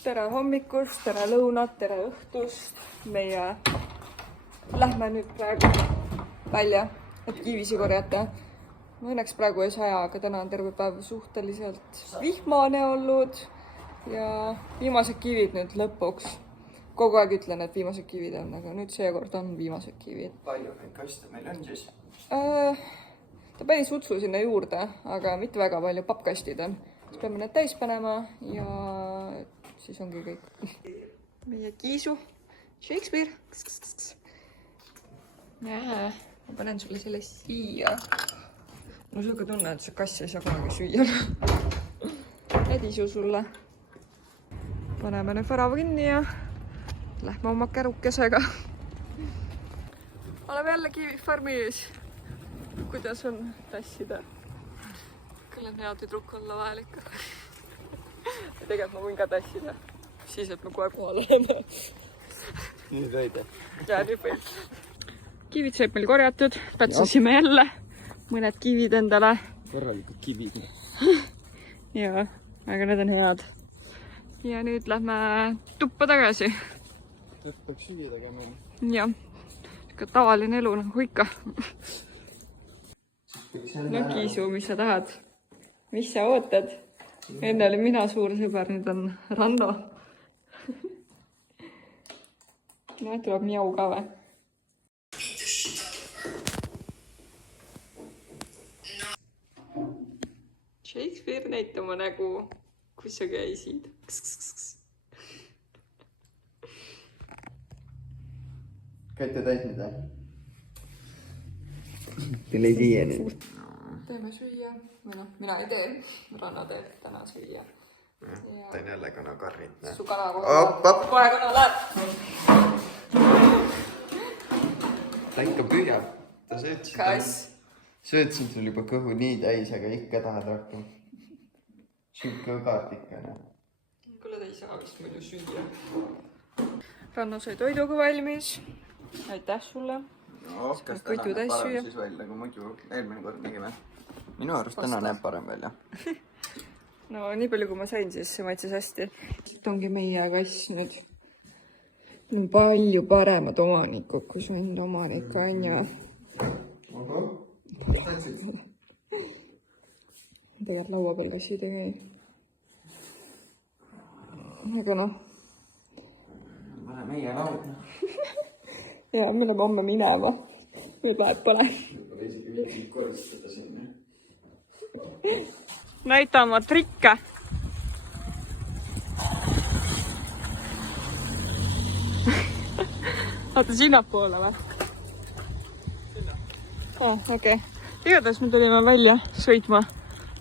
Tere hommikust, tere lõunat, tere õhtust. Meie lähme nüüd praegu välja, et kivisi korjata. Õnneks praegu ei saja, aga täna on terve päev suhteliselt vihmane olnud ja viimased kivid nüüd lõpuks. Kogu aeg ütlen, et viimased kivid on, aga nüüd seekord on viimased kivid. Palju neid kaste meil on siis? Ta pani sutsu sinna juurde, aga mitte väga palju pappkastid on. Siis peame need täis panema ja siis ongi kõik. Meie kiisu, Shakespeare. Ma panen sulle selle siia. No siuke tunne, et see kass ei saa kunagi süüa. Edisu sulle. Paneme nüüd värava kinni ja lähme oma kärukesega. Oleme jälle Kivifarmi ees. Kuidas on tassida? Küll on hea tüdruk olla vahel ikka. Tegelikult ma võin ka tassida. Siis, et me kohe kohal oleme. Nüüd võide. Ja, nüüd võid. Kivid said meil korjatud. Pätsasime jälle mõned kivid endale. Korralikud kivid. Ja, aga need on head. Ja nüüd lähme tuppa tagasi. Lõppaks süüa tegema. Ja, tavaline elu nagu ikka. No Kiisu, mis sa tahad? Mis sa ootad? Enne oli mina suur sõber, nüüd on Ranno. No, tuleb miau ka või? Shakespeare, näita oma nägu, kus sa käisid. Käite täis nüüd või? Teil ei tiia nüüd. Teeme süüa. Või noh, mina ei tee. Ranno teeb täna süüa. Teen jälle kanakarrit. Su kana kohe kana läheb. Ta ikka püüab. Ta söötsin. Kas? Söötsin sul juba kõhu nii täis, aga ikka tahad rohkem. Süük kõgart ikka. Kuule, ta ei saa vist muidu süüa. Ranno sai toiduga valmis. Aitäh sulle. No, kas täna näeb parem siis välja, kui muidu eelmine kord tegime? Minu arust täna näeb parem välja. No nii palju, kui ma sain, siis see maitses hästi. Siit ongi meie kass nüüd. On palju paremad omanikud, kui su enda omanik on ju. Tegelikult laua peal kassid ei käi. Aga noh. Pane meie laud. Ja, me oleme homme minema. Meil vahet pole. Võib-olla isegi viiksid korrastada sinna. Näita oma trikke. Vaata sinnapoole või? Okei. Igatahes me tulime välja sõitma.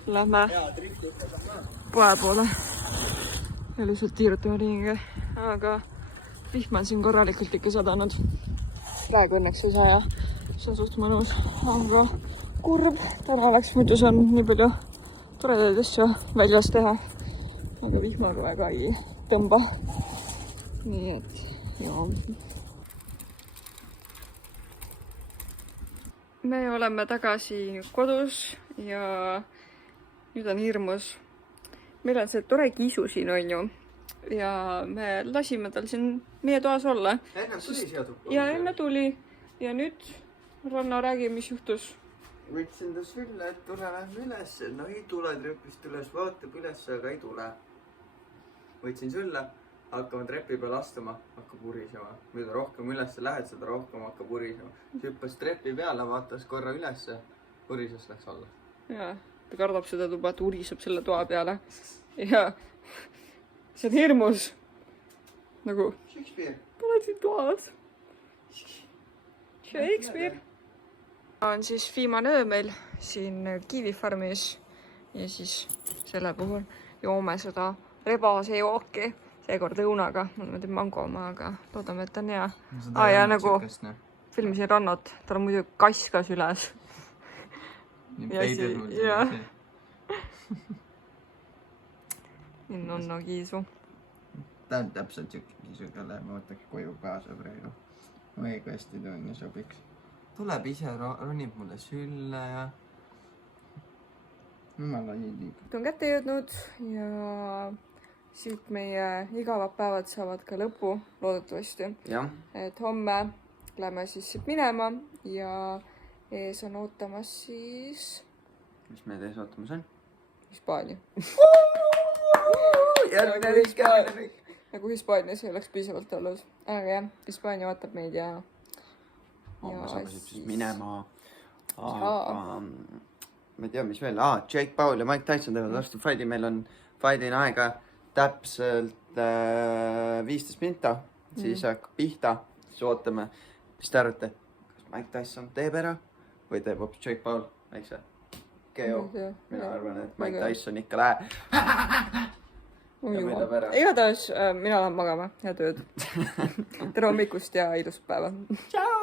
Lähme poe poole. Ja lihtsalt tiirutame ringi. Aga vihma on siin korralikult ikka sadanud. Praegu õnneks ei saja. See on suht mõnus. Aga kurb. Täna oleks muidu saan nii palju toredaid asju väljas teha. Aga vihmaga väga ei tõmba. Nii et jah. Me oleme tagasi kodus ja nüüd on hirmus. Meil on see tore Kiisu siin on ju. Ja me lasime tal siin meie toas olla. Enne tuli siia tuppa. Ja enne tuli. Ja nüüd Ranno räägi, mis juhtus. Võtsin ta sülle, et tule lähme üles. No ei tule trepist üles, vaatab üles, aga ei tule. Võtsin sülle, hakkame trepi peal astuma, hakkab urisema. Mida rohkem üles lähed, seda rohkem hakkab urisema. Hüppas trepi peale, vaatas korra üles, urises läks alla. Ja, ta kardab seda tuba, et uriseb selle toa peale. Ja see on hirmus. Nagu, Shakespeare. pole siin toas. Shakespeare. On siis viimane öö meil siin Kivifarmis ja siis selle puhul joome seda rebase jooki. Seekord õunaga, ma teen mango oma, aga loodame, et on hea. Ja nagu filmisin Rannot, tal on muidu kass ka süles. Ja. Nii on no Kiisu. Ta on täpselt siuke kelle, ma võtaks koju kaasa praegu. Õigu hästi tuun ja sobiks. Tuleb ise, ronib mulle sülle ja... Jumala hiiliga. On kätte jõudnud ja siit meie igavad päevad saavad ka lõpu, loodetavasti. jah. Et homme lähme siis siit minema ja ees on ootamas siis... Mis meid ees ootamas on? Hispaania. Järgmine riik. Nagu Hispaanias ei oleks piisavalt alles. Aga jah, Hispaania vaatab meid ja... Homme saab siis minema. Aga... Ma ei tea, mis veel. Jake Paul ja Mike Tyson teevad vastu fighti. Meil on fightin aega täpselt 15 minta. Siis hakkab pihta. Siis ootame. Mis te arvate? Kas Mike Tyson teeb ära? Või teeb hoopis Jake Paul? Eks see? Keo. Mina arvan, et Mike Tyson ikka läheb. Igatahes mina lähen magama. Head ööd. Tere hommikust ja ilust päeva. Tšau!